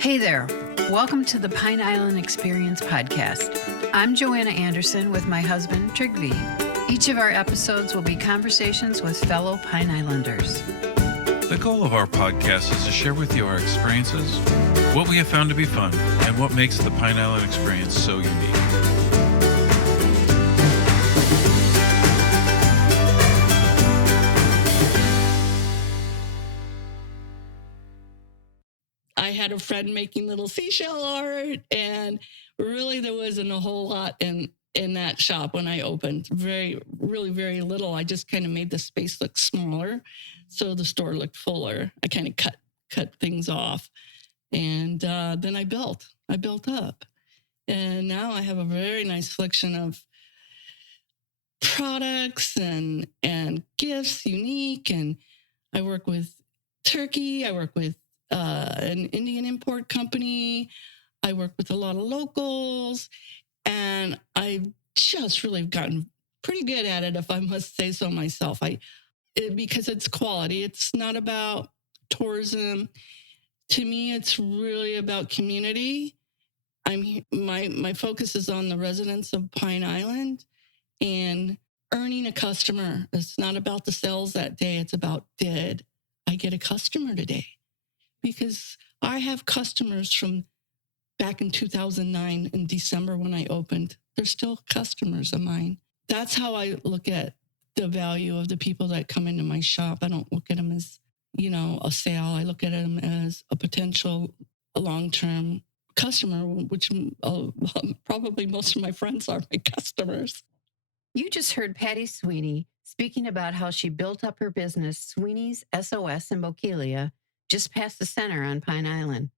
Hey there. Welcome to the Pine Island Experience podcast. I'm Joanna Anderson with my husband, Trygve. Each of our episodes will be conversations with fellow Pine Islanders. The goal of our podcast is to share with you our experiences, what we have found to be fun, and what makes the Pine Island experience so unique. I had a friend making little seashell art, and really there wasn't a whole lot in that shop when I opened. Very very little. I just kind of made the space look smaller, so the store looked fuller. I kind of cut things off, and then I built up, and now I have a very nice collection of products and gifts, unique. And I work with Turkey. I work with an Indian import company. I work with a lot of locals, and I've just really gotten pretty good at it, if I must say so myself. Because it's quality. It's not about tourism. To me, it's really about community. My focus is on the residents of Pine Island and earning a customer. It's not about the sales that day. It's about, did I get a customer today? Because I have customers from back in 2009 in December when I opened. They're still customers of mine. That's how I look at the value of the people that come into my shop. I don't look at them as, a sale. I look at them as a potential long-term customer, which probably most of my friends are my customers. You just heard Patti Sweeney speaking about how she built up her business, Sweeney's SOS in Bokeelia, just past the center on Pine Island.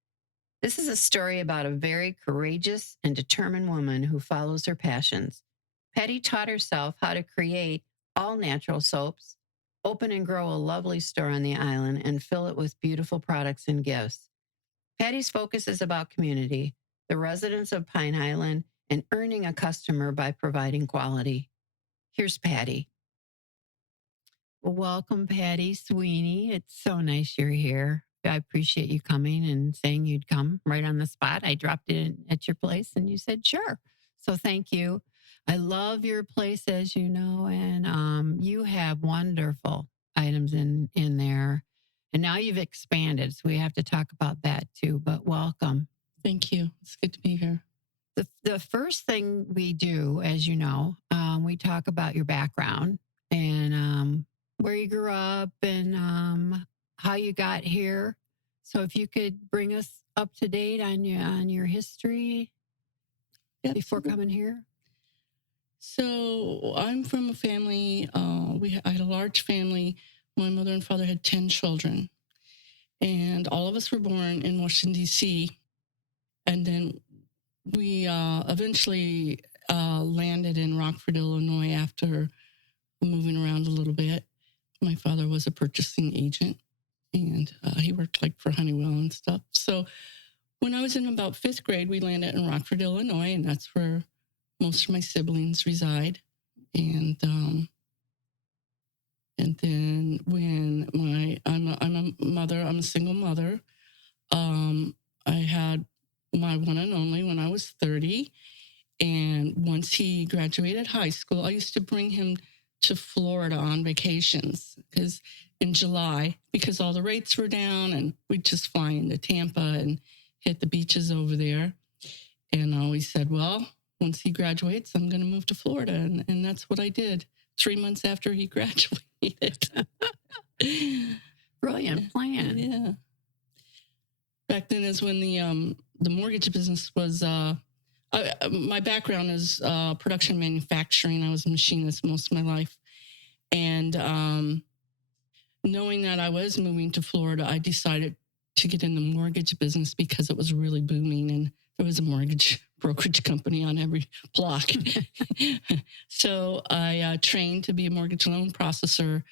This is a story about a very courageous and determined woman who follows her passions. Patti taught herself how to create all-natural soaps, open and grow a lovely store on the island, and fill it with beautiful products and gifts. Patti's focus is about community, the residents of Pine Island, and earning a customer by providing quality. Here's Patti. Well, welcome, Patti Sweeney. It's so nice you're here. I appreciate you coming and saying you'd come right on the spot. I dropped in at your place and you said, sure. So thank you. I love your place, as you know, and you have wonderful items in there. And now you've expanded, so we have to talk about that too, but welcome. Thank you. It's good to be here. The first thing we do, as you know, we talk about your background and where you grew up and how you got here. So if you could bring us up to date on your history before coming here. So I'm from a family, I had a large family. My mother and father had 10 children, and all of us were born in Washington, D.C. And then we eventually landed in Rockford, Illinois after moving around a little bit. My father was a purchasing agent, and he worked for Honeywell and stuff. So when I was in about 5th grade, we landed in Rockford, Illinois, and that's where most of my siblings reside. And then when I'm a single mother. I had my one and only when I was 30. And once he graduated high school, I used to bring him to Florida on vacations in July, because all the rates were down, and we'd just fly into Tampa and hit the beaches over there. And I always said, well, once he graduates, I'm going to move to Florida. And that's what I did 3 months after he graduated. Brilliant plan. Yeah. Back then is when the mortgage business was, my background is production manufacturing. I was a machinist most of my life. And knowing that I was moving to Florida, I decided to get in the mortgage business because it was really booming, and there was a mortgage brokerage company on every block. So I trained to be a mortgage loan processor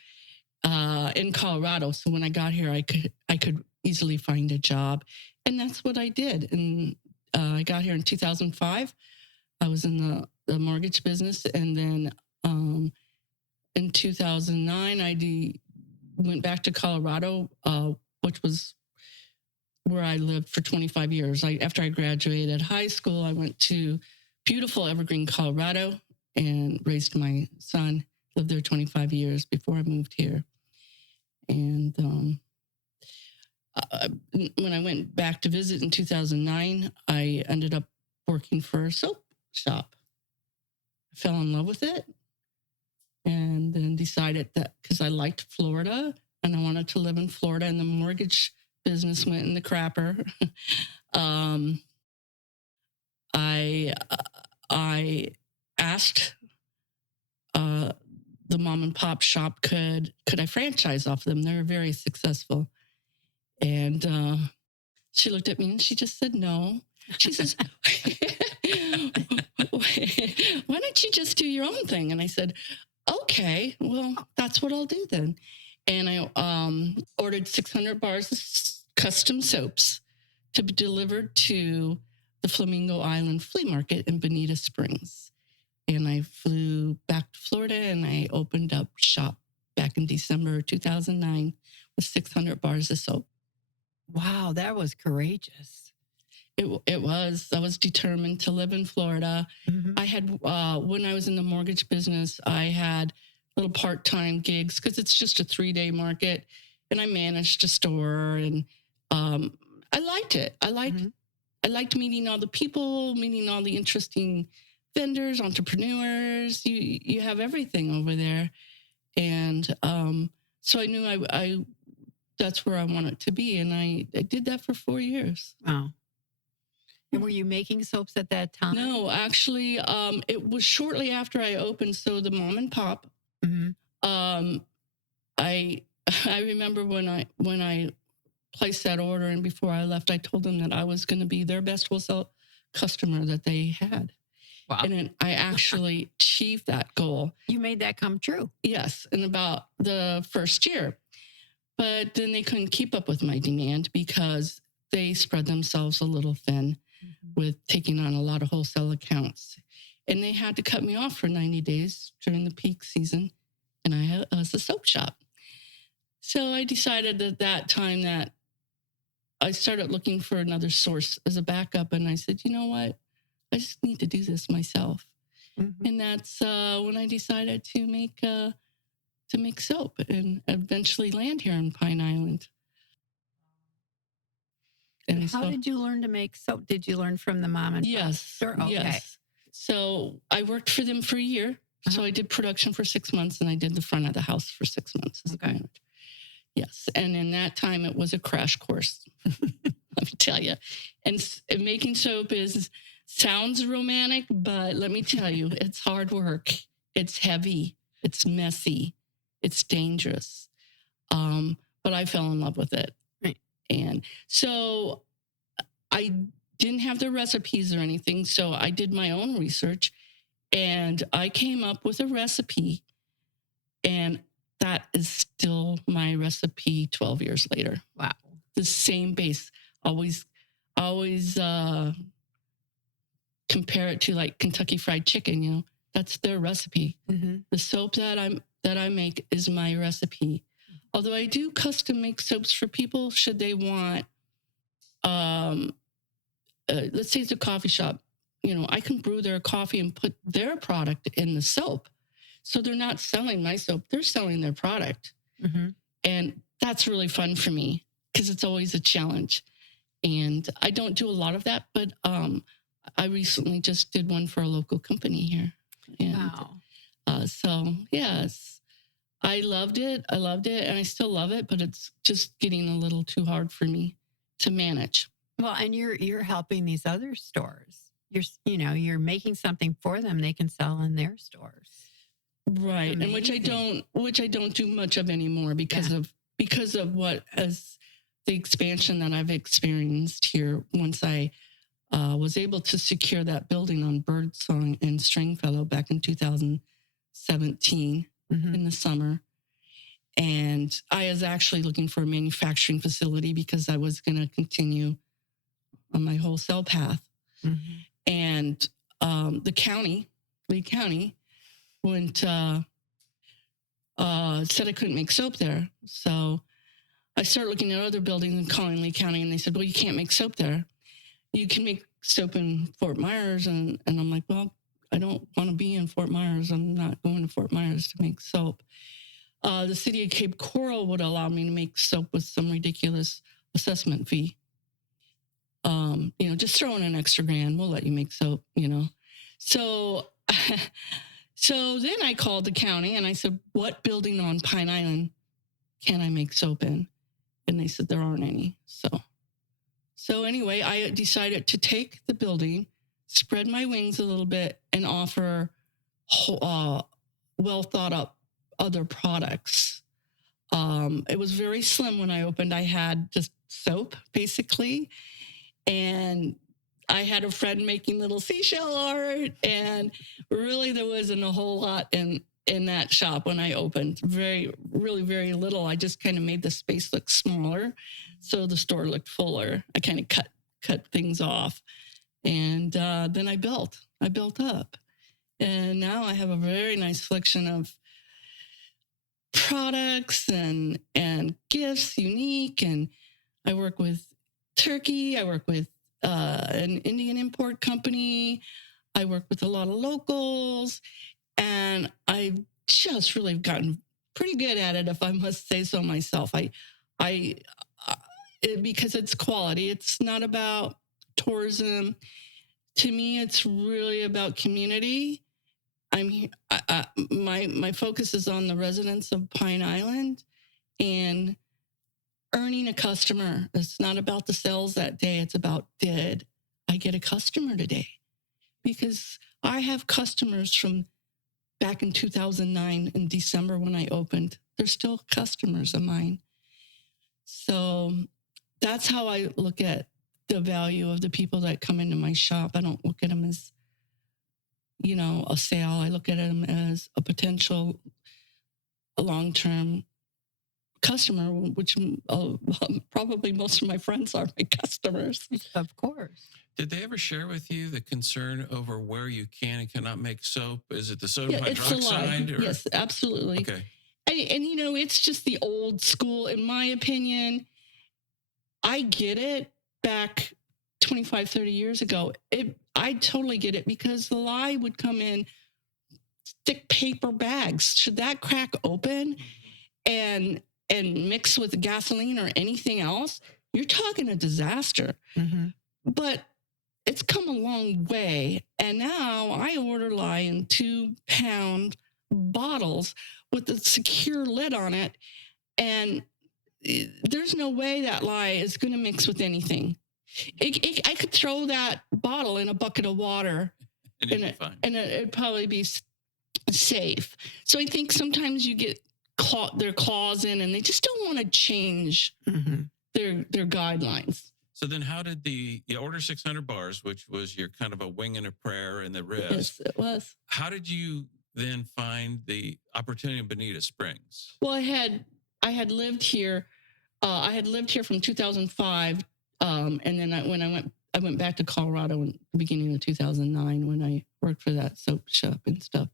in Colorado. So when I got here, I could easily find a job, and that's what I did. And I got here in 2005. I was in the mortgage business, and then in 2009, I went back to Colorado, which was where I lived for 25 years. After I graduated high school, I went to beautiful Evergreen, Colorado, and raised my son. Lived there 25 years before I moved here. And when I went back to visit in 2009, I ended up working for a soap shop. I fell in love with it, and then decided that because I liked Florida and I wanted to live in Florida, and the mortgage business went in the crapper. I asked the mom and pop shop could I franchise off them. They're very successful, and she looked at me and she just said no. She says, "Why don't you just do your own thing?" And I said, "Okay, well, that's what I'll do then." And I ordered 600 bars of custom soaps to be delivered to the Flamingo Island Flea Market in Bonita Springs. And I flew back to Florida and I opened up shop back in December 2009 with 600 bars of soap. Wow, that was courageous. It was. I was determined to live in Florida. Mm-hmm. I had, when I was in the mortgage business, I had little part-time gigs because it's just a 3-day market, and I managed a store, and I liked it. I liked meeting all the people, meeting all the interesting vendors, entrepreneurs. You have everything over there, and so I knew I that's where I wanted to be, and I did that for 4 years. Wow. And were you making soaps at that time? No, actually, it was shortly after I opened. So the mom and pop. Mm-hmm. I remember when I placed that order, and before I left, I told them that I was going to be their best wholesale customer that they had. Wow. And then I actually achieved that goal. You made that come true. Yes, in about the first year. But then they couldn't keep up with my demand because they spread themselves a little thin with taking on a lot of wholesale accounts. And they had to cut me off for 90 days during the peak season. And I was a soap shop. So I decided at that time that I started looking for another source as a backup. And I said, you know what? I just need to do this myself. Mm-hmm. And that's when I decided to make soap and eventually land here in Pine Island. And how did you learn to make soap? Did you learn from the mom and pop store? Okay. Yes. So I worked for them for a year. Uh-huh. So I did production for 6 months, and I did the front of the house for 6 months. Okay. Yes. And in that time, it was a crash course. Let me tell you. And making soap sounds romantic, but let me tell you, it's hard work. It's heavy. It's messy. It's dangerous. But I fell in love with it. Right. And so I didn't have the recipes or anything. So I did my own research, and I came up with a recipe, and that is still my recipe 12 years later. Wow. The same base. Always compare it to like Kentucky Fried Chicken, you know. That's their recipe. Mm-hmm. The soap that I make is my recipe. Although I do custom make soaps for people should they want, let's say it's a coffee shop. You know, I can brew their coffee and put their product in the soap. So they're not selling my soap. They're selling their product. Mm-hmm. And that's really fun for me because it's always a challenge. And I don't do a lot of that, but I recently just did one for a local company here. And, wow. So, yes. I loved it, and I still love it, but it's just getting a little too hard for me to manage. Well, and you're helping these other stores. You're making something for them they can sell in their stores. Right. Amazing. And which I don't do much of anymore because of what as the expansion that I've experienced here once I was able to secure that building on Birdsong and Stringfellow back in 2017. Mm-hmm. In the summer. And I was actually looking for a manufacturing facility because I was going to continue on my wholesale path. Mm-hmm. And Lee County, went, said I couldn't make soap there. So I started looking at other buildings in calling Lee County, and they said, well, you can't make soap there. You can make soap in Fort Myers. And I'm like, well, I don't want to be in Fort Myers. I'm not going to Fort Myers to make soap. The city of Cape Coral would allow me to make soap with some ridiculous assessment fee. Just throw in an extra $1,000, we'll let you make soap, So, so then I called the county and I said, what building on Pine Island can I make soap in? And they said, there aren't any. So anyway, I decided to take the building, spread my wings a little bit, and offer well thought up other products. It was very slim when I opened. I had just soap, basically. And I had a friend making little seashell art. And really, there wasn't a whole lot in that shop when I opened. Really, very little. I just kind of made the space look smaller, so the store looked fuller. I kind of cut things off. And then I built up. And now I have a very nice selection of products and gifts, unique. And I work with turkey. I work with an Indian import company. I work with a lot of locals. And I've just really gotten pretty good at it, if I must say so myself. Because it's quality. It's not about tourism. To me, it's really about community. My focus is on the residents of Pine Island and earning a customer. It's not about the sales that day. It's about, did I get a customer today? Because I have customers from back in 2009 in December when I opened. They're still customers of mine. So that's how I look at the value of the people that come into my shop. I don't look at them as, a sale. I look at them as a potential long-term customer, which probably most of my friends are my customers. Of course. Did they ever share with you the concern over where you can and cannot make soap? Is it the sodium hydroxide? Or? Yes, absolutely. Okay. And it's just the old school, in my opinion. I get it. Back 25, 30 years ago, I totally get it, because the lye would come in thick paper bags. Should that crack open and mix with gasoline or anything else, you're talking a disaster. Mm-hmm. But it's come a long way. And now I order lye in 2-pound bottles with a secure lid on it. And there's no way that lye is going to mix with anything. I could throw that bottle in a bucket of water and it'd probably be safe. So I think sometimes you get their claws in, and they just don't want to change their guidelines. So then how did you order 600 bars, which was your kind of a wing and a prayer in the ribs? Yes, it was. How did you then find the opportunity in Bonita Springs? Well, I had lived here. I had lived here from 2005. And then I went back to Colorado in the beginning of 2009 when I worked for that soap shop and stuff.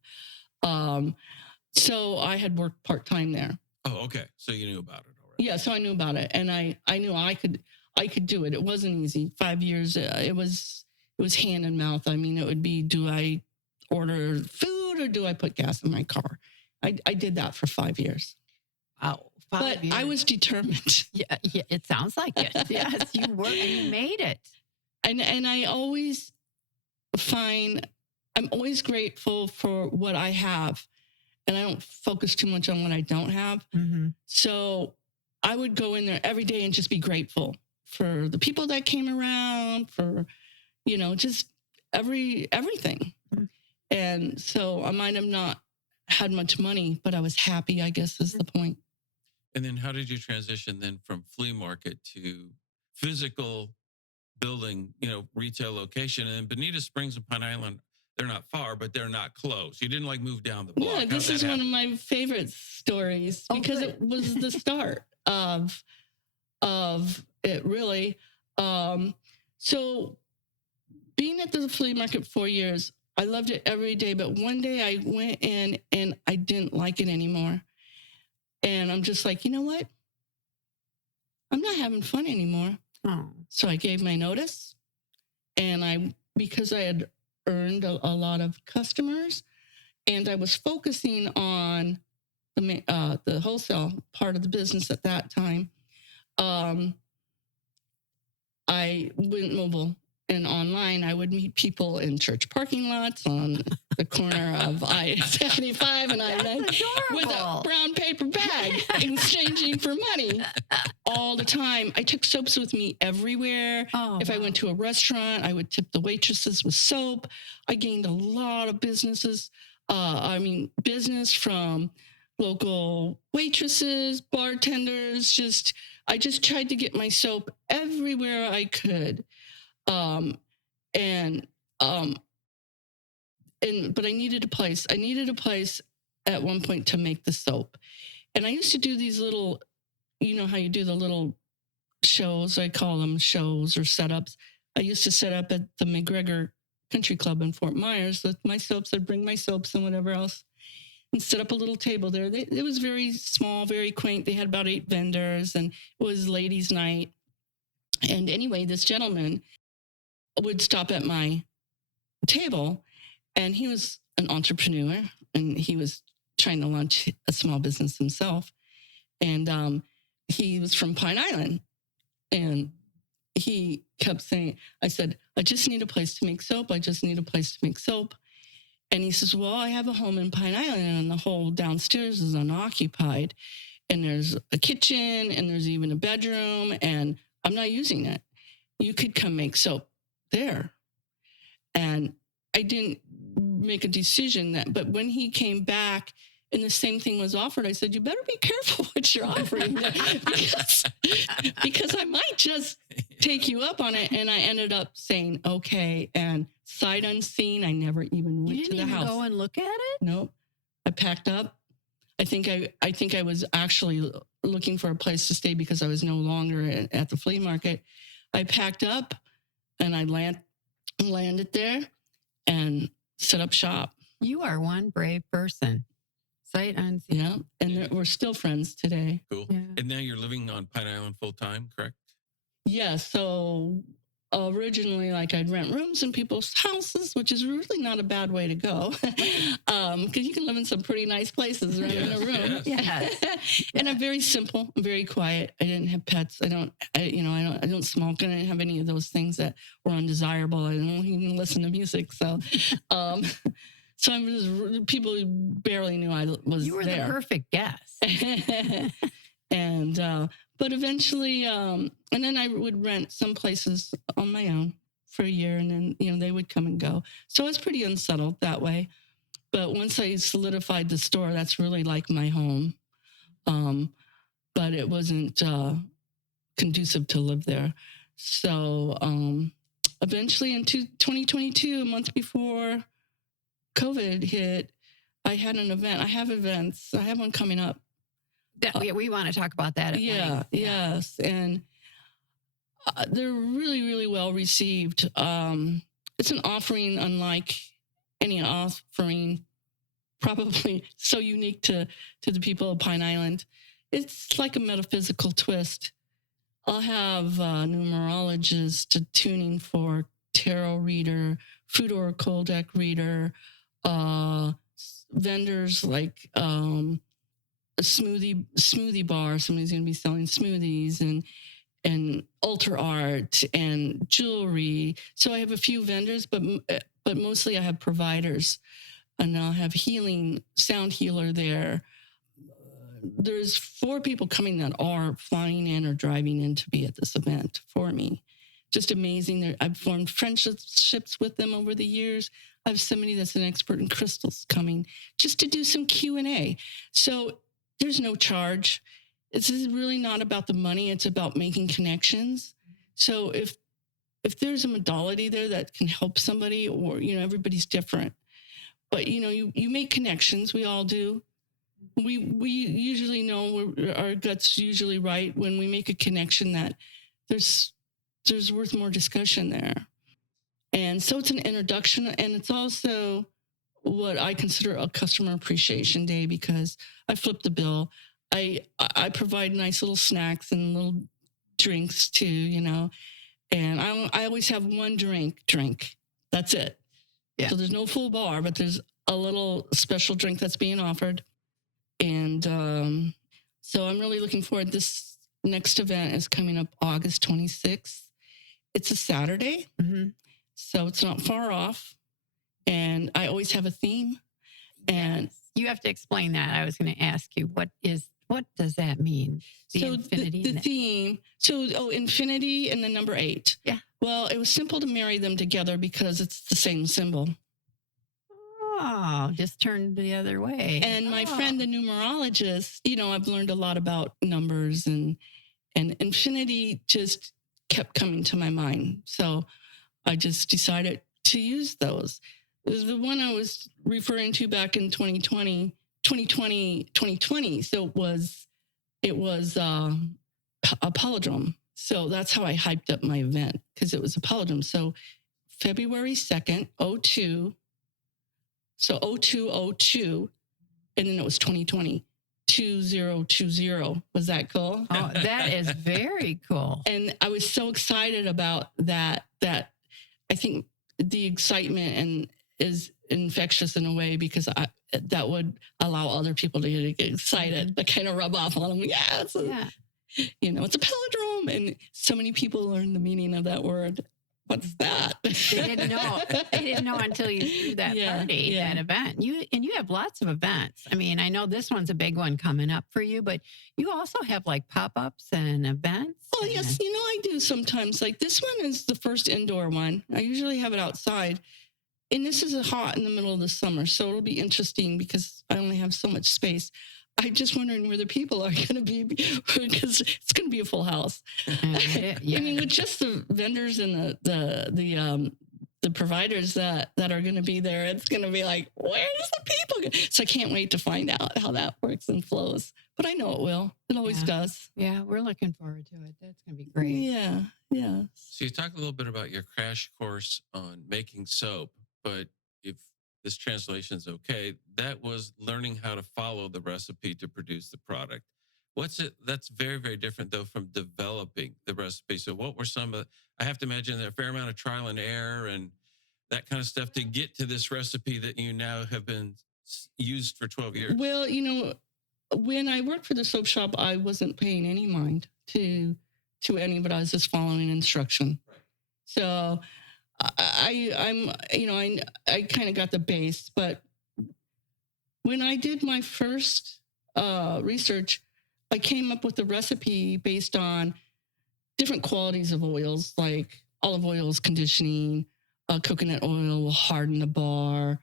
So I had worked part-time there. Oh, okay. So you knew about it already. Yeah, so I knew about it, and I knew I could do it. It wasn't easy. 5 years. It was hand and mouth. I mean, it would be, do I order food or do I put gas in my car? I did that for 5 years. Wow. 5 years. I was determined. Yeah, it sounds like it. Yes, you were, and you made it. And I always I'm always grateful for what I have, and I don't focus too much on what I don't have. Mm-hmm. So I would go in there every day and just be grateful for the people that came around, for, just everything. Mm-hmm. And so I might have not had much money, but I was happy, I guess is the point. And then how did you transition then from flea market to physical building, retail location? And Bonita Springs and Pine Island, they're not far, but they're not close. You didn't move down the block. Yeah, this is one of my favorite stories because it was the start of it, really. So being at the flea market 4 years, I loved it every day. But one day I went in and I didn't like it anymore. And I'm just like, you know what? I'm not having fun anymore. Oh, So I gave my notice, and because I had earned a lot of customers, and I was focusing on the wholesale part of the business at that time, I went mobile and online. I would meet people in church parking lots on the corner of I-75 and I-9 with a brown paper bag, exchanging for money all the time. I took soaps with me everywhere. Oh, If I went to a restaurant, I would tip the waitresses with soap. I gained a lot of business from local waitresses, bartenders. I just tried to get my soap everywhere I could. But I needed a place. I needed a place at one point to make the soap. And I used to do these little, you know how you do the little shows, I call them shows or setups. I used to set up at the McGregor Country Club in Fort Myers with my soaps. I'd bring my soaps and whatever else and set up a little table there. It was very small, very quaint. They had about 8 vendors, and it was ladies' night. And anyway, this gentleman would stop at my table, and he was an entrepreneur, and he was trying to launch a small business himself. And he was from Pine Island, and he kept saying, I said, I just need a place to make soap. I just need a place to make soap. And he says, well, I have a home in Pine Island, and the whole downstairs is unoccupied. And there's a kitchen, and there's even a bedroom, and I'm not using it. You could come make soap there. And I didn't make a decision but when he came back and the same thing was offered, I said, you better be careful what you're offering because I might just take you up on it. And I ended up saying, okay. And sight unseen, I never even went to the house. You didn't even go and look at it? Nope. I packed up. I think I was actually looking for a place to stay because I was no longer at the flea market. I packed up and I landed there and set up shop. You are one brave person. Sight unseen. Yeah. And we're still friends today. Cool. Yeah. And now you're living on Pine Island full time, correct? Yeah. So originally, I'd rent rooms in people's houses, which is really not a bad way to go. Because you can live in some pretty nice places renting a room. Yes. And I'm very simple. I'm very quiet. I didn't have pets. I don't smoke. I didn't have any of those things that were undesirable. I don't even listen to music. So, so I'm just, people barely knew I was there. You were the perfect guest. And, but eventually, and then I would rent some places on my own for a year, and then, they would come and go. So I was pretty unsettled that way. But once I solidified the store, that's really like my home. But it wasn't conducive to live there. So eventually in 2022, a month before COVID hit, I had an event. I have events. I have one coming up. We want to talk about that. Yes. And they're really, really well received. It's an offering unlike any offering, probably so unique to the people of Pine Island. It's like a metaphysical twist. I'll have numerologist, a tuning fork, tarot reader, food oracle deck reader, vendors like a smoothie bar. Somebody's going to be selling smoothies and altar art and jewelry. So I have a few vendors, but mostly I have providers, and I'll have sound healer there. There's 4 people coming that are flying in or driving in to be at this event for me. Just amazing. I've formed friendships with them over the years. I have somebody that's an expert in crystals coming just to do some Q&A. So there's no charge. This is really not about the money. It's about making connections. So if there's a modality there that can help somebody, or, everybody's different, but, you make connections. We all do. We usually know our gut's usually right when we make a connection that there's worth more discussion there. And so it's an introduction, and it's also what I consider a customer appreciation day, because I flip the bill. I provide nice little snacks and little drinks too, and I always have one drink. That's it. Yeah. So there's no full bar, but there's a little special drink that's being offered. And so I'm really looking forward. This next event is coming up August 26th. It's a Saturday, so it's not far off. And I always have a theme. And you have to explain that. I was going to ask you, what does that mean? Infinity. The theme. So, infinity and the number 8. Yeah. Well, it was simple to marry them together because it's the same symbol. Oh, just turned the other way. And my friend, the numerologist, I've learned a lot about numbers, and infinity just kept coming to my mind. So I just decided to use those. The one I was referring to back in 2020. So it was a palindrome. So that's how I hyped up my event, because it was a palindrome. So February 2nd, 02. So 0202, and then it was 2020, 2020. Was that cool? Oh, that is very cool. And I was so excited about that I think the excitement is infectious in a way, because that would allow other people to get excited, to kind of rub off on them. Yeah, it's a palindrome. And so many people learn the meaning of that word. What's that? They didn't know. They didn't know until you threw that party, that event. You have lots of events. I mean, I know this one's a big one coming up for you, but you also have like pop-ups and events. Oh, yes. I do sometimes. Like this one is the first indoor one. I usually have it outside. And this is hot in the middle of the summer. So it'll be interesting because I only have so much space. I'm just wondering where the people are going to be, because it's going to be a full house. I mean, with just the vendors and the providers that are going to be there, it's going to be like, where's the people go? So I can't wait to find out how that works and flows. But I know it will. It always does. Yeah, we're looking forward to it. That's going to be great. Yeah. So you talked a little bit about your crash course on making soap, but if this translation is okay, that was learning how to follow the recipe to produce the product. That's very, very different though from developing the recipe. So what were I have to imagine a fair amount of trial and error and that kind of stuff to get to this recipe that you now have been used for 12 years. Well, when I worked for the soap shop, I wasn't paying any mind to any, but I was just following instruction. Right. So I kind of got the base, but when I did my first research, I came up with a recipe based on different qualities of oils, like olive oil's conditioning, coconut oil will harden the bar,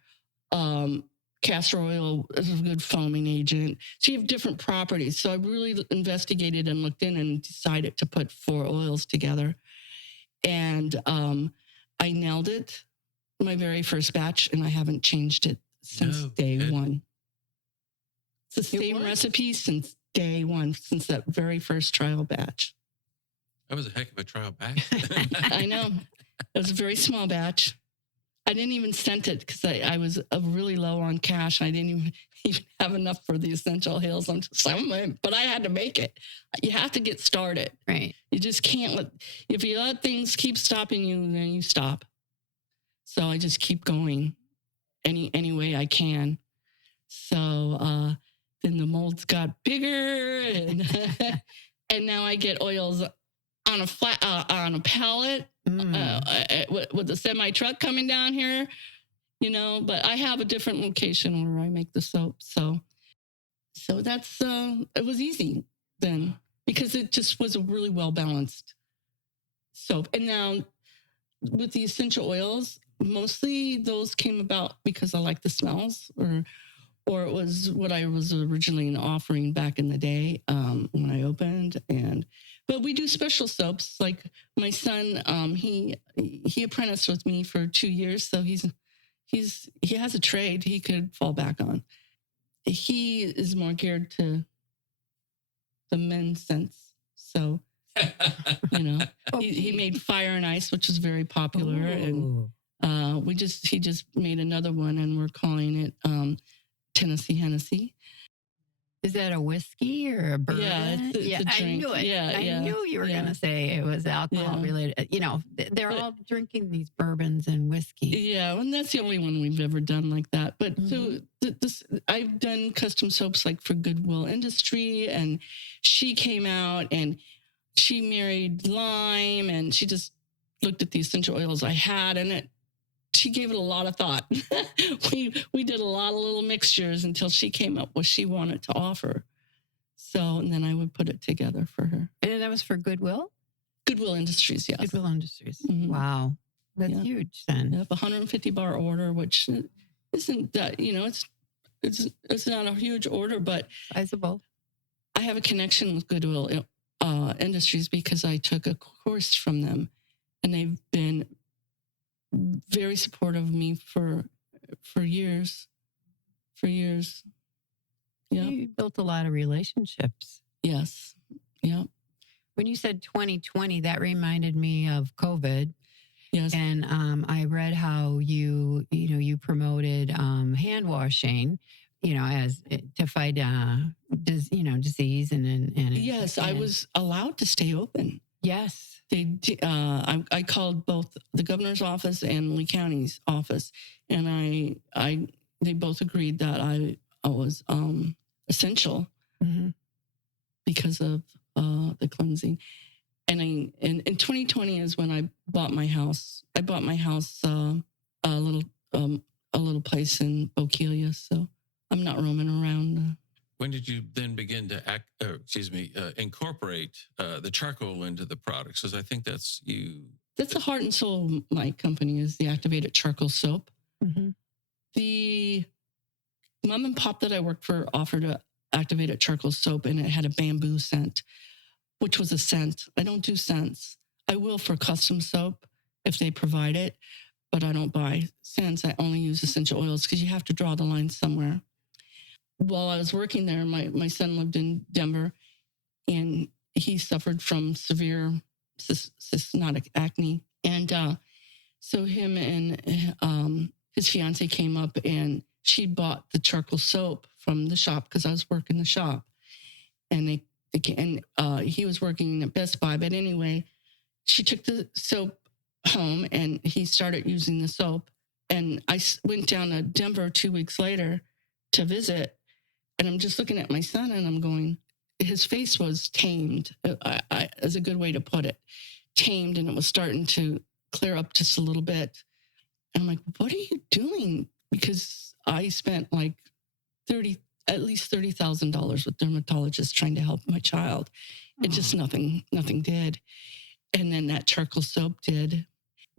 castor oil is a good foaming agent. So you have different properties. So I really investigated and looked in and decided to put 4 oils together. And I nailed it, my very first batch, and I haven't changed it since day one. It's the same recipe since day one, since that very first trial batch. That was a heck of a trial batch. I know. It was a very small batch. I didn't even scent it because I was really low on cash. I didn't even have enough for the essential oils. But I had to make it. You have to get started. Right. You just can't if you let things keep stopping you, then you stop. So I just keep going any way I can. So then the molds got bigger and now I get oils on a pallet. With the semi truck coming down here, but I have a different location where I make the soap. So that's, it was easy then because it just was a really well balanced soap. And now with the essential oils, mostly those came about because I like the smells or it was what I was originally offering back in the day when I opened. But we do special soaps. Like my son, he apprenticed with me for 2 years, so he has a trade he could fall back on. He is more geared to the men's sense, so he made Fire and Ice, which is very popular, and he just made another one, and we're calling it Tennessee Hennessy. Is that a whiskey or a bourbon? Yeah, it's a I drink. knew it. Yeah, I knew you were going to say it was alcohol related. You know, they're But- all drinking these bourbons and whiskey. Yeah, and that's the only one we've ever done like that. But so I've done custom soaps like for Goodwill Industry, and she came out and she married lime, and she just looked at the essential oils I had, and she gave it a lot of thought. we did a lot of little mixtures until she came up with what she wanted to offer. So, and then I would put it together for her. And that was for Goodwill? Goodwill Industries, yes. Goodwill Industries. Mhm. Wow. That's huge then. Yep, 150 bar order, which isn't that, it's not a huge order, but Sizable. I have a connection with Goodwill Industries because I took a course from them, and they've been very supportive of me for years. Yeah. You built a lot of relationships. Yes. Yeah. When you said 2020, that reminded me of COVID. Yes. And I read how you promoted hand washing, as to fight disease and Yes, I was allowed to stay open. Yes. I called both the governor's office and Lee County's office, and they both agreed that I was essential because of the cleansing. And in 2020 is when I bought my house. I bought my house a little place in Bokeelia, so I'm not roaming around. When did you then begin to incorporate the charcoal into the products? Because I think that's you. That's the heart and soul of my company, is the activated charcoal soap. Mm-hmm. The mom and pop that I worked for offered a activated charcoal soap, and it had a bamboo scent, which was a scent. I don't do scents. I will for custom soap if they provide it, but I don't buy scents. I only use essential oils because you have to draw the line somewhere. While I was working there, my son lived in Denver, and he suffered from severe cystinotic acne. And so him and his fiance came up, and she bought the charcoal soap from the shop because I was working the shop. And he was working at Best Buy. But anyway, she took the soap home, and he started using the soap. And I went down to Denver 2 weeks later to visit. And I'm just looking at my son, and I'm going, his face was tamed, as a good way to put it, tamed, and it was starting to clear up just a little bit. And I'm like, what are you doing? Because I spent like at least $30,000 with dermatologists trying to help my child. It just nothing did. And then that charcoal soap did.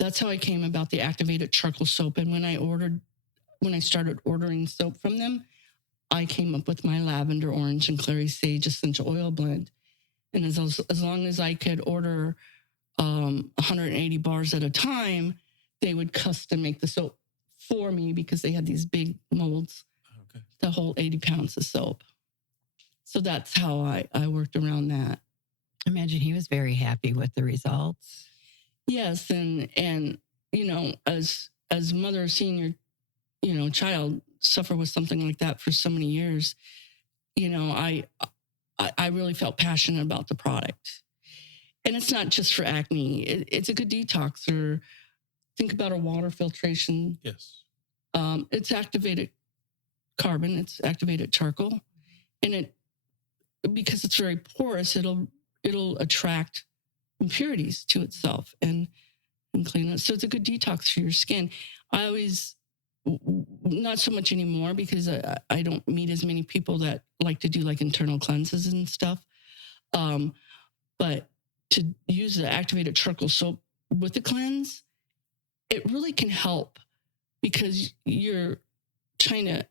That's how I came about the activated charcoal soap. And when I started ordering soap from them, I came up with my lavender, orange, and clary sage essential oil blend. And as long as I could order 180 bars at a time, they would custom make the soap for me because they had these big molds to hold 80 pounds of soap. So that's how I worked around that. I imagine he was very happy with the results. Yes, and as mother seeing your child suffer with something like that for so many years, I really felt passionate about the product. And it's not just for acne. It's a good detox. Or think about a water filtration. Yes. It's activated carbon. It's activated charcoal, and because it's very porous, it'll attract impurities to itself and clean it. So it's a good detox for your skin. I always, not so much anymore because I don't meet as many people that like to do like internal cleanses and stuff. But to use the activated charcoal soap with the cleanse, it really can help because you're trying to,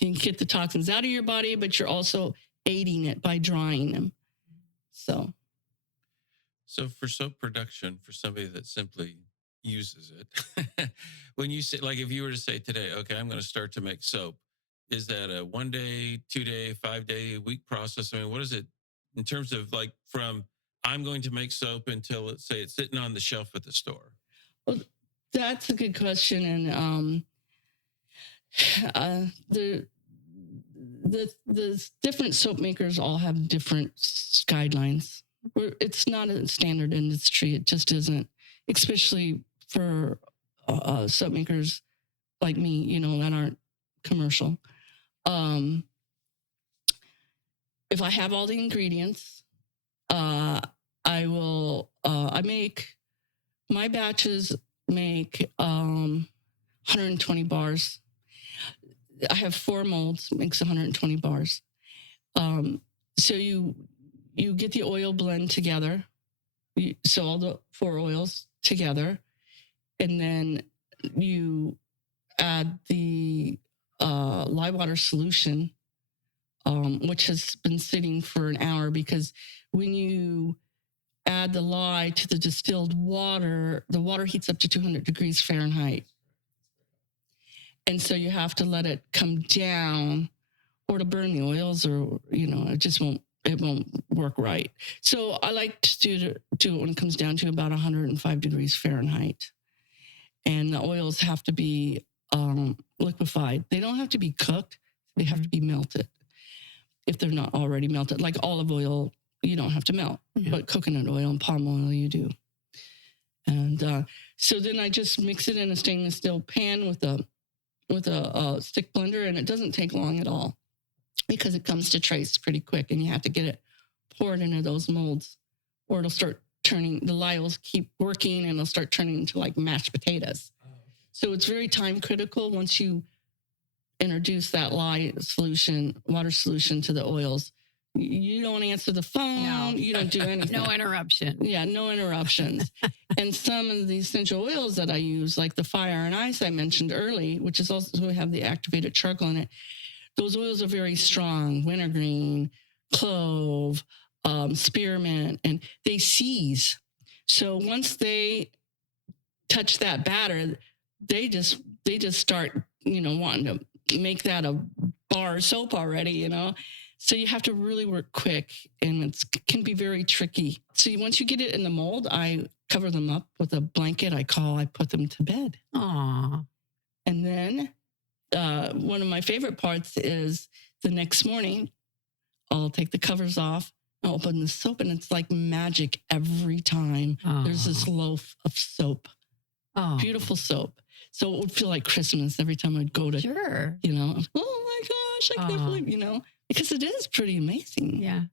get the toxins out of your body, but you're also aiding it by drying them. So for soap production, for somebody that simply uses it, when you say, like, if you were to say today, okay, I'm going to start to make soap, is that a 1 day, 2 day, 5 day, week process? I mean, what is it in terms of like from I'm going to make soap until, let's say, it's sitting on the shelf at the store? Well, that's a good question. And the different soap makers all have different guidelines. It's not a standard industry. It just isn't, especially for soap makers like me, that aren't commercial. If I have all the ingredients, my batches make 120 bars. I have 4 molds, makes 120 bars. So you get the oil blend together. So all the 4 oils together, and then you add the lye water solution, which has been sitting for an hour, because when you add the lye to the distilled water, the water heats up to 200 degrees Fahrenheit. And so you have to let it come down, or to burn the oils, or, it won't work right. So I like to do it when it comes down to about 105 degrees Fahrenheit. And the oils have to be liquefied. They don't have to be cooked. They have to be melted if they're not already melted. Like olive oil, you don't have to melt, but coconut oil and palm oil, you do. And so then I just mix it in a stainless steel pan with a stick blender, and it doesn't take long at all, because it comes to trace pretty quick, and you have to get it poured into those molds, or it'll start turning, the lye will keep working, and it'll start turning into like mashed potatoes. So it's very time critical once you introduce that lye solution, water solution to the oils. You don't answer the phone. No. You don't do anything. No interruption. Yeah, no interruptions. And some of the essential oils that I use, like the fire and ice I mentioned early, which is also have the activated charcoal in it, those oils are very strong. Wintergreen, clove, spearmint, and they seize. So once they touch that batter, they just start, wanting to make that a bar of soap already, So you have to really work quick, and it can be very tricky. So once you get it in the mold, I cover them up with a blanket. I put them to bed. Aww. And then one of my favorite parts is the next morning, I'll take the covers off, I'll open the soap, and it's like magic every time. There's this loaf of soap, beautiful soap. So it would feel like Christmas every time I'd go to, Sure. oh my gosh, I can't believe, because it is pretty amazing. Yeah.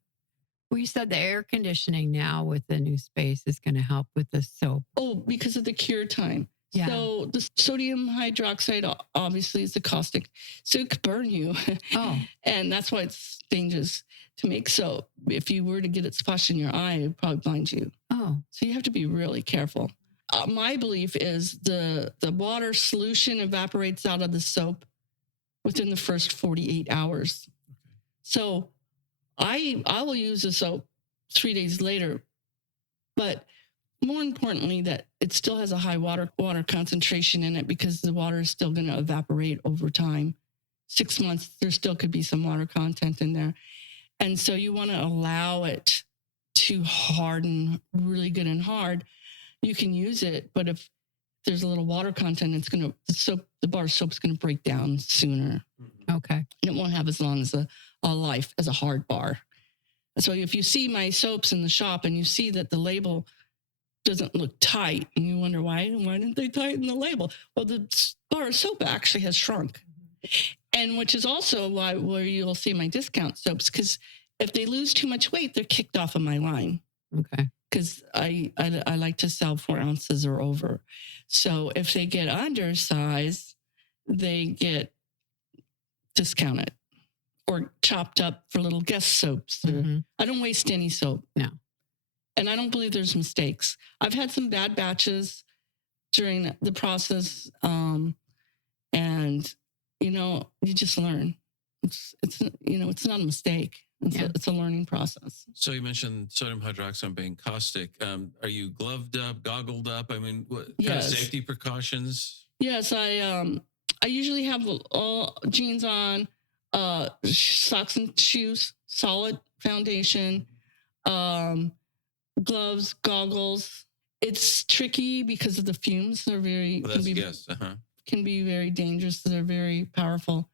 Well, you said the air conditioning now with the new space is going to help with the soap. Oh, because of the cure time. Yeah. So the sodium hydroxide obviously is the caustic, so it could burn you. Oh. And that's why it's dangerous to make soap. If you were to get it splashed in your eye, it would probably blind you. Oh. So you have to be really careful. My belief is the water solution evaporates out of the soap within the first 48 hours. So I will use the soap 3 days later, but more importantly, that it still has a high water concentration in it, because the water is still going to evaporate over time. 6 months, there still could be some water content in there. And so you want to allow it to harden really good and hard. You can use it, but if there's a little water content, the bar of soap's going to break down sooner. Okay. And it won't have as long as a life as a hard bar. So if you see my soaps in the shop and you see that the label doesn't look tight, and you wonder why didn't they tighten the label? Well, the bar of soap actually has shrunk. And which is also where you'll see my discount soaps, because if they lose too much weight, they're kicked off of my line. Okay. Because I like to sell 4 ounces or over. So if they get undersized, they get discounted or chopped up for little guest soaps. Mm-hmm. I don't waste any soap. No. And I don't believe there's mistakes. I've had some bad batches during the process. And, you just learn. It's not a mistake. It's a learning process. So you mentioned sodium hydroxide being caustic. Are you gloved up, goggled up? I mean, what kind of safety precautions? Yes, I usually have all jeans on, socks and shoes, solid foundation, gloves, goggles. It's tricky because of the fumes. They're can be very dangerous. They're very powerful,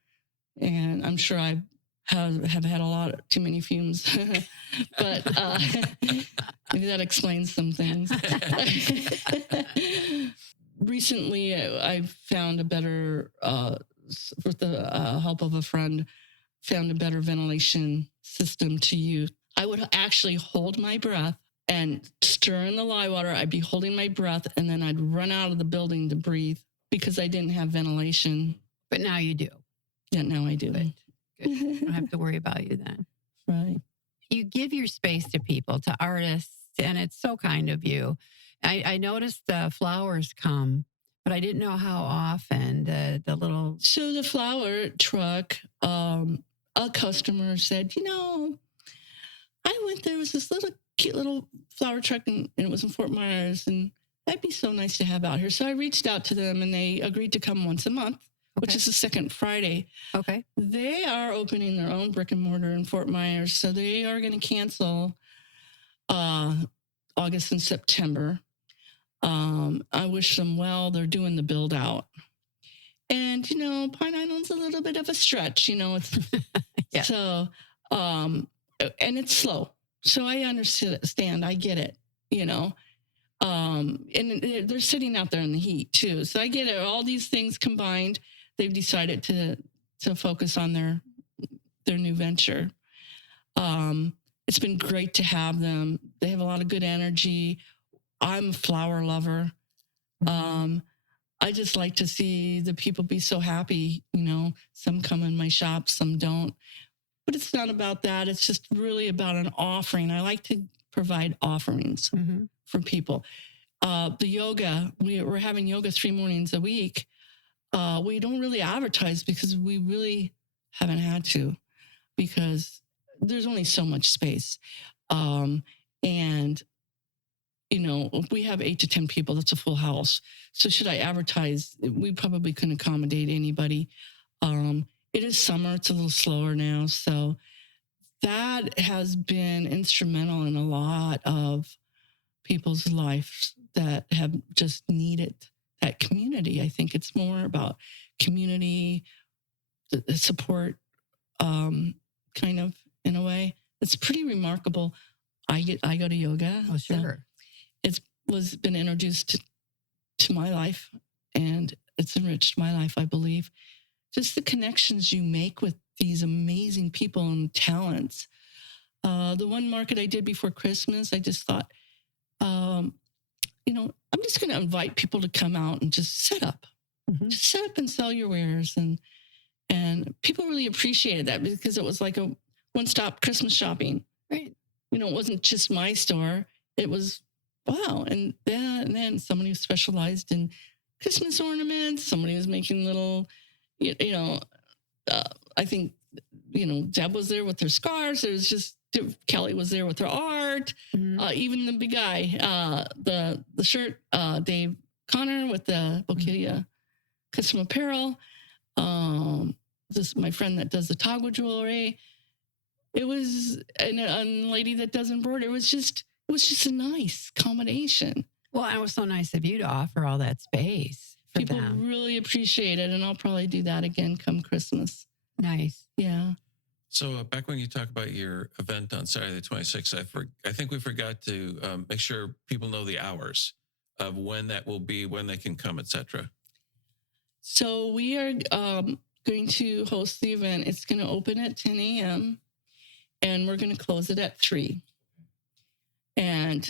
and I'm sure I've have had a lot too many fumes, but maybe that explains some things. Recently, I found a better, with the help of a friend, found a better ventilation system to use. I would actually hold my breath and stir in the lye water. I'd be holding my breath, and then I'd run out of the building to breathe because I didn't have ventilation. But now you do. Yeah, now I do. Good. I don't have to worry about you then. Right. You give your space to people, to artists, and it's so kind of you. I noticed the flowers come, but I didn't know how often the little... So the flower truck, a customer said, I went there, was this little cute little flower truck, and it was in Fort Myers, and that'd be so nice to have out here. So I reached out to them, and they agreed to come once a month, which is the second Friday. Okay. They are opening their own brick and mortar in Fort Myers, so they are going to cancel August and September. I wish them well. They're doing the build out. And, Pine Island's a little bit of a stretch, it's yeah. So, and it's slow. So I understand. I get it, and they're sitting out there in the heat too. So I get it. All these things combined, they've decided to focus on their new venture. It's been great to have them. They have a lot of good energy. I'm a flower lover. I just like to see the people be so happy. Some come in my shop, some don't. But it's not about that. It's just really about an offering. I like to provide offerings for people. The yoga, we're having yoga 3 mornings a week. We don't really advertise because we really haven't had to, because there's only so much space. And if we have 8 to 10 people, that's a full house. So should I advertise? We probably couldn't accommodate anybody. It is summer. It's a little slower now. So that has been instrumental in a lot of people's lives that have just needed that community. I think it's more about community support, kind of, in a way. It's pretty remarkable. I go to yoga. Oh, sure. It's been introduced to my life, and it's enriched my life, I believe. Just the connections you make with these amazing people and talents. The one market I did before Christmas, I just thought, I'm just going to invite people to come out and just set up. Just set up and sell your wares. And people really appreciated that because it was like a one-stop Christmas shopping. Right. It wasn't just my store. It was, wow. And then somebody who specialized in Christmas ornaments, somebody was making little, I think, Deb was there with her scarves. There was just, Kelly was there with her art. Even the big guy, the shirt, Dave Connor with the Bokeelia custom apparel. This my friend that does the toggle jewelry. It was a lady that does embroidery. It was just a nice combination. Well, it was so nice of you to offer all that space for People them. really appreciate it, and I'll probably do that again come Christmas. Nice. Yeah. So back when you talk about your event on Saturday the 26th, I think we forgot to make sure people know the hours of when that will be, when they can come, etc. So we are going to host the event. It's going to open at 10 a.m. and we're going to close it at 3. And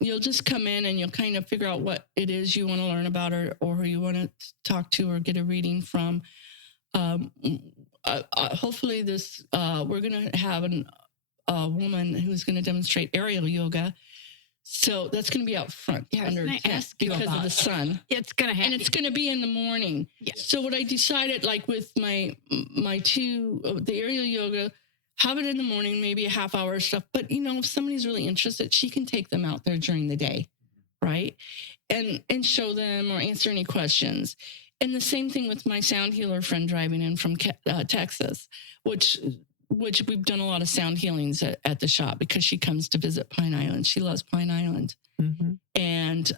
you'll just come in and you'll kind of figure out what it is you want to learn about or who you want to talk to or get a reading from. Hopefully we're going to have a woman who's going to demonstrate aerial yoga. So that's going to be out front under tent because of the sun. It's going to happen. And it's going to be in the morning. Yes. So what I decided, like with my two, the aerial yoga, have it in the morning, maybe a half hour stuff. But, if somebody's really interested, she can take them out there during the day, right? And show them or answer any questions. And the same thing with my sound healer friend driving in from Texas, which we've done a lot of sound healings at the shop because she comes to visit Pine Island. She loves Pine Island. And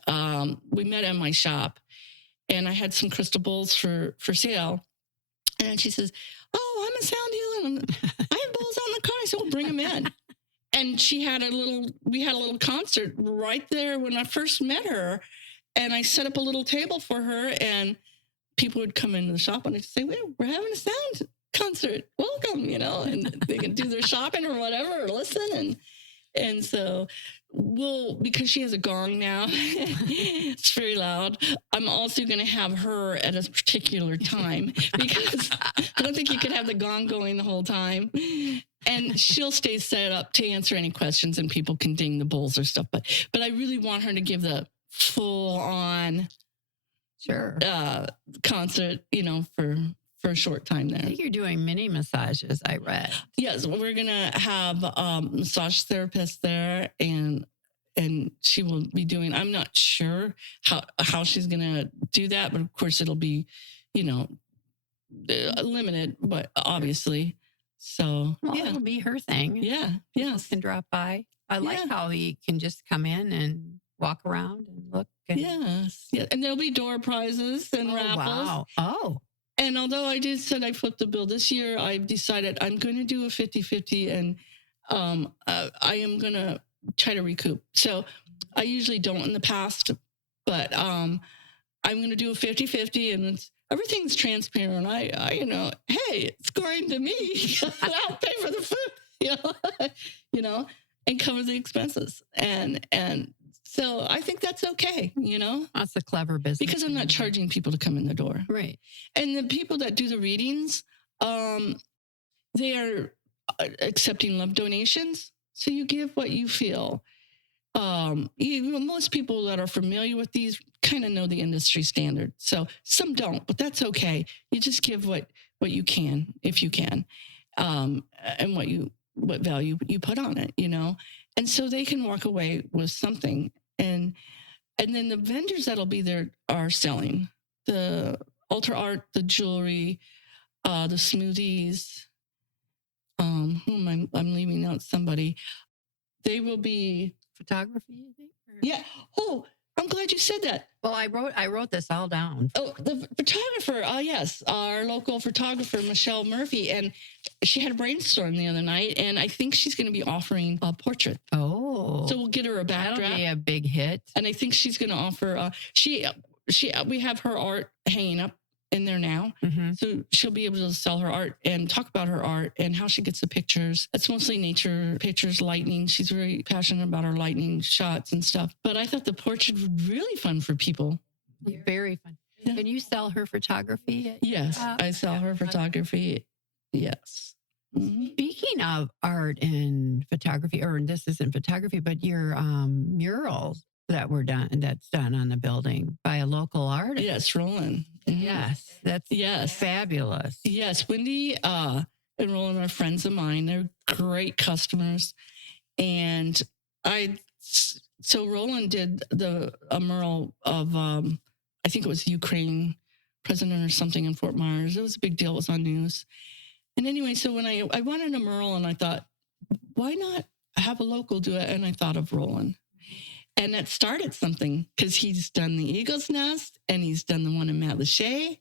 we met at my shop, and I had some crystal bowls for sale. And she says, "Oh, I'm a sound healer." I have bowls on the car. I said, well, bring them in. And we had a little concert right there when I first met her. And I set up a little table for her, and people would come into the shop and I'd say, we're having a sound concert. Welcome, and they can do their shopping or whatever, or listen. And so because she has a gong now, it's very loud. I'm also going to have her at a particular time, because I don't think you can have the gong going the whole time. And she'll stay set up to answer any questions, and people can ding the bowls or stuff. But I really want her to give the full on concert, for a short time there. I think you're doing mini massages, I read. Yes, we're gonna have massage therapists there, and she will be doing. I'm not sure how she's gonna do that, but of course it'll be, limited, but obviously. So it'll be her thing. Yeah, yes, can drop by. I like how he can just come in and walk around and look. And... Yes, and there'll be door prizes and raffles. Wow. Oh. And although I said I flipped the bill this year, I've decided I'm going to do a 50-50, and I am going to try to recoup. So I usually don't in the past, but I'm going to do a 50-50, and everything's transparent. I hey, it's going to me. I'll pay for the food, and cover the expenses. And so I think that's okay, That's a clever business. Because I'm not charging people to come in the door. Right. And the people that do the readings, they are accepting love donations. So you give what you feel. Most people that are familiar with these kind of know the industry standard. So some don't, but that's okay. You just give what you can, if you can, and what value you put on it, And so they can walk away with something. And then the vendors that'll be there are selling the ultra art, the jewelry, the smoothies. I'm leaving out somebody. They will be photography, I think. Yeah. Oh, I'm glad you said that. Well, I wrote this all down. Oh, the photographer. Yes, our local photographer, Michelle Murphy, and she had a brainstorm the other night, and I think she's going to be offering a portrait. Oh, so we'll get her a backdrop. That'll be a big hit. And I think she's going to offer. We have her art hanging up in there now, so she'll be able to sell her art and talk about her art and how she gets the pictures. It's mostly nature pictures, lightning. She's very passionate about her lightning shots and stuff. But I thought the portrait would be really fun for people. Very fun. Yeah. Can you sell her photography? Yes, I sell her photography. Yes. Speaking of art and photography, or this isn't photography, but your murals that's done on the building by a local artist. Yes, Roland. Yes, that's fabulous. Yes, Wendy and Roland are friends of mine. They're great customers. And so Roland did a mural of, I think it was Ukraine president or something in Fort Myers. It was a big deal. It was on news. And anyway, so when I wanted a mural, and I thought, why not have a local do it? And I thought of Roland. And that started something, because he's done the Eagle's Nest and he's done the one in Matlacha.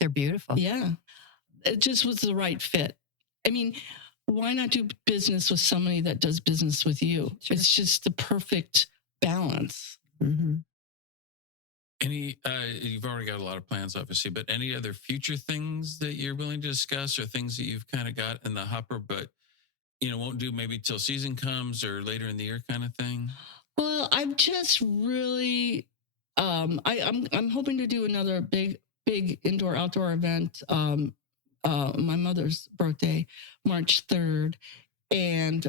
They're beautiful. Yeah. It just was the right fit. I mean, why not do business with somebody that does business with you? Sure. It's just the perfect balance. Mm-hmm. You've already got a lot of plans, obviously, but any other future things that you're willing to discuss, or things that you've kind of got in the hopper, but, won't do maybe till season comes or later in the year kind of thing? Well, I'm just really, I'm hoping to do another big indoor-outdoor event. My mother's birthday, March 3rd, and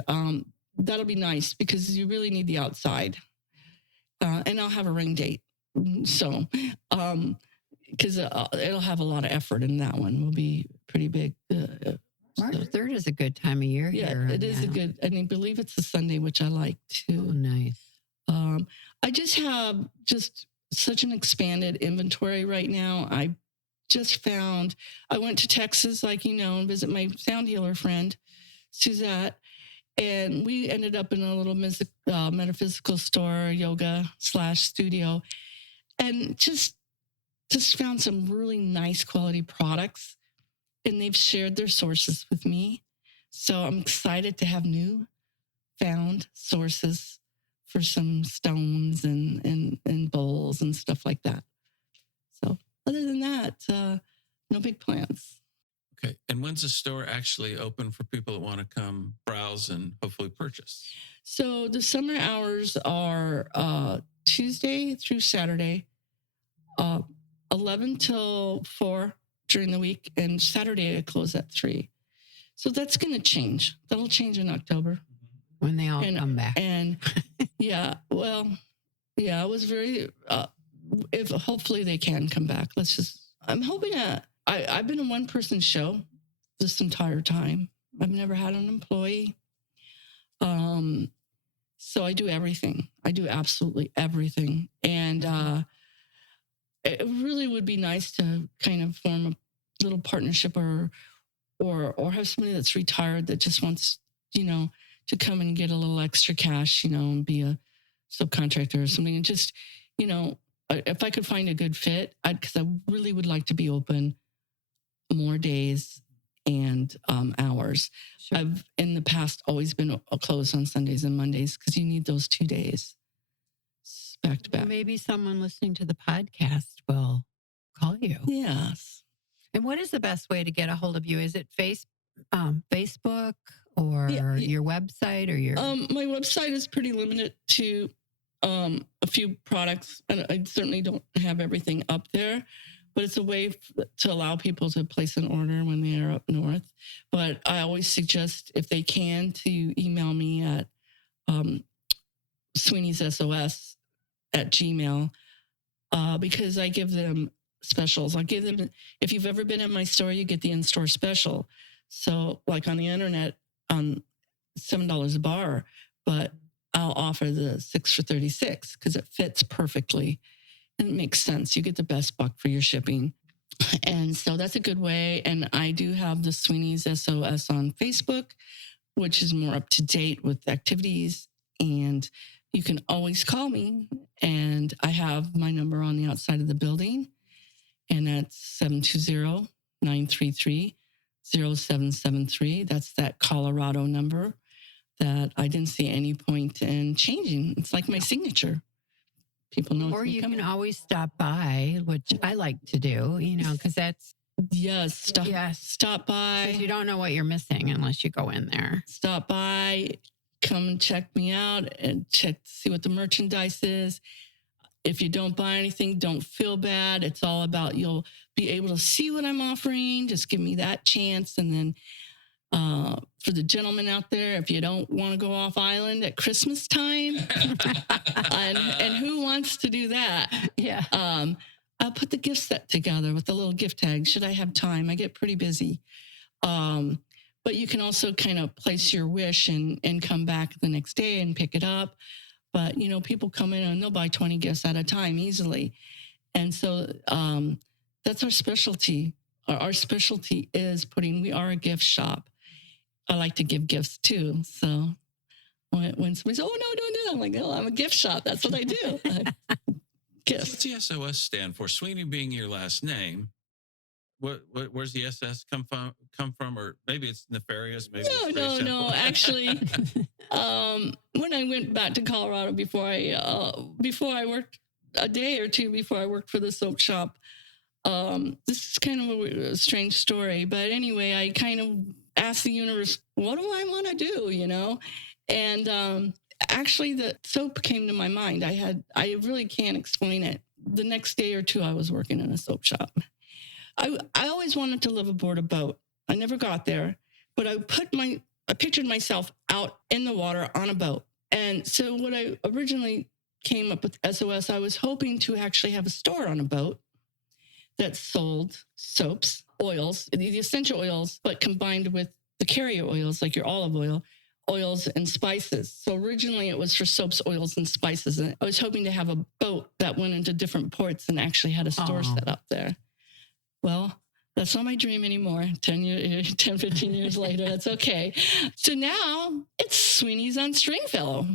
that'll be nice because you really need the outside. And I'll have a ring date, so because it'll have a lot of effort in that one. Will be pretty big. March 3rd is a good time of year here. It is a good, and I believe it's a Sunday, which I like too. Oh, nice. I just have such an expanded inventory right now. I went to Texas, and visit my sound healer friend, Suzette, and we ended up in a little metaphysical store, yoga/studio, and just found some really nice quality products and they've shared their sources with me. So I'm excited to have new found sources for some stones and bowls and stuff like that. So other than that, no big plans. Okay. And when's the store actually open for people that want to come browse and hopefully purchase? So the summer hours are Tuesday through Saturday, 11 till 4 during the week, and Saturday I close at 3. So that's going to change. That'll change in October. When they all come back. And yeah, well, yeah, I was very, if hopefully they can come back. I'm hoping I've been a one-person show this entire time. I've never had an employee. So I do everything. I do absolutely everything. And it really would be nice to kind of form a little partnership or have somebody that's retired that just wants, to come and get a little extra cash, and be a subcontractor or something. And just, if I could find a good fit, because I really would like to be open more days and hours. Sure. I've in the past always been closed on Sundays and Mondays because you need those 2 days back to back. Maybe someone listening to the podcast will call you. Yes. And what is the best way to get a hold of you? Is it Facebook or your website or your? My website is pretty limited to a few products, and I certainly don't have everything up there. But it's a way to allow people to place an order when they are up north. But I always suggest, if they can, to email me at Sweeney's SOS at Gmail, because I give them specials. I'll give them, if you've ever been in my store, you get the in-store special. So like on the internet, $7 a bar, but I'll offer the 6 for $36 because it fits perfectly. And it makes sense. You get the best buck for your shipping. And so that's a good way. And I do have the Sweeney's SOS on Facebook, which is more up to date with activities. And you can always call me. And I have my number on the outside of the building. And that's 720-933-0773. That's that Colorado number that I didn't see any point in changing. It's like my signature. People know. Or you can always stop by, which I like to do, because that's. Yes. Stop by. Because you don't know what you're missing unless you go in there. Stop by, come and check me out and see what the merchandise is. If you don't buy anything, don't feel bad. It's all about, you'll be able to see what I'm offering. Just give me that chance. And then for the gentlemen out there, if you don't want to go off island at Christmas time, and who wants to do that? Yeah. I'll put the gift set together with the little gift tag. Should I have time? I get pretty busy. But you can also kind of place your wish and come back the next day and pick it up. But, people come in and they'll buy 20 gifts at a time easily. And so that's our specialty. Our specialty is we are a gift shop. I like to give gifts too. So when somebody says, "Oh, no, don't do that," I'm like, "Oh, I'm a gift shop. That's what I do." Gifts. What's the SOS stand for? Sweeney being your last name. Where's the SS come from? Or maybe it's nefarious. Maybe No. Actually, when I went back to Colorado before I worked a day or two before I worked for the soap shop, this is kind of a strange story. But anyway, I kind of asked the universe, what do I want to do? And actually, the soap came to my mind. I really can't explain it. The next day or two, I was working in a soap shop. I always wanted to live aboard a boat. I never got there, but I pictured myself out in the water on a boat. And so when I originally came up with SOS, I was hoping to actually have a store on a boat that sold soaps, oils, the essential oils, but combined with the carrier oils, like your olive oils and spices. So originally it was for soaps, oils, and spices. And I was hoping to have a boat that went into different ports and actually had a store set up there. Well, that's not my dream anymore. 10, 15 years later, that's okay. So now it's Sweeney's on Stringfellow.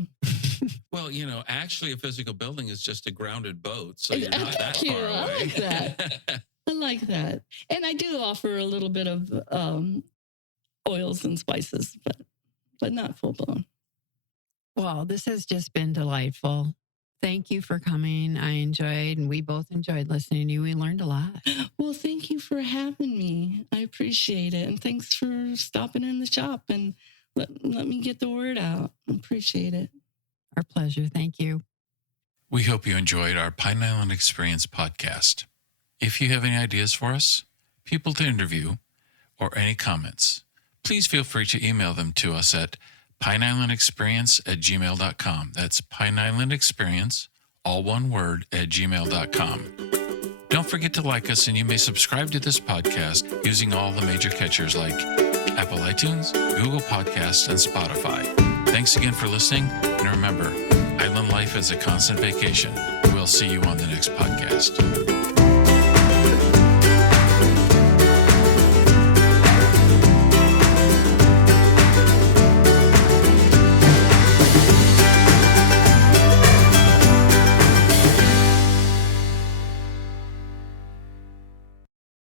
Well, actually a physical building is just a grounded boat. So you're not that far away. I like that. I like that. And I do offer a little bit of oils and spices, but not full blown. Well, this has just been delightful. Thank you for coming. I enjoyed, and we both enjoyed listening to you. We learned a lot. Well, thank you for having me. I appreciate it. And thanks for stopping in the shop and let me get the word out. I appreciate it. Our pleasure. Thank you. We hope you enjoyed our Pine Island Experience podcast. If you have any ideas for us, people to interview, or any comments, please feel free to email them to us at pineislandexperience@gmail.com. That's pineislandexperience, all one word, @gmail.com. Don't forget to like us, and you may subscribe to this podcast using all the major catchers like Apple iTunes, Google Podcasts, and Spotify. Thanks again for listening, and remember, island life is a constant vacation. We'll see you on the next podcast.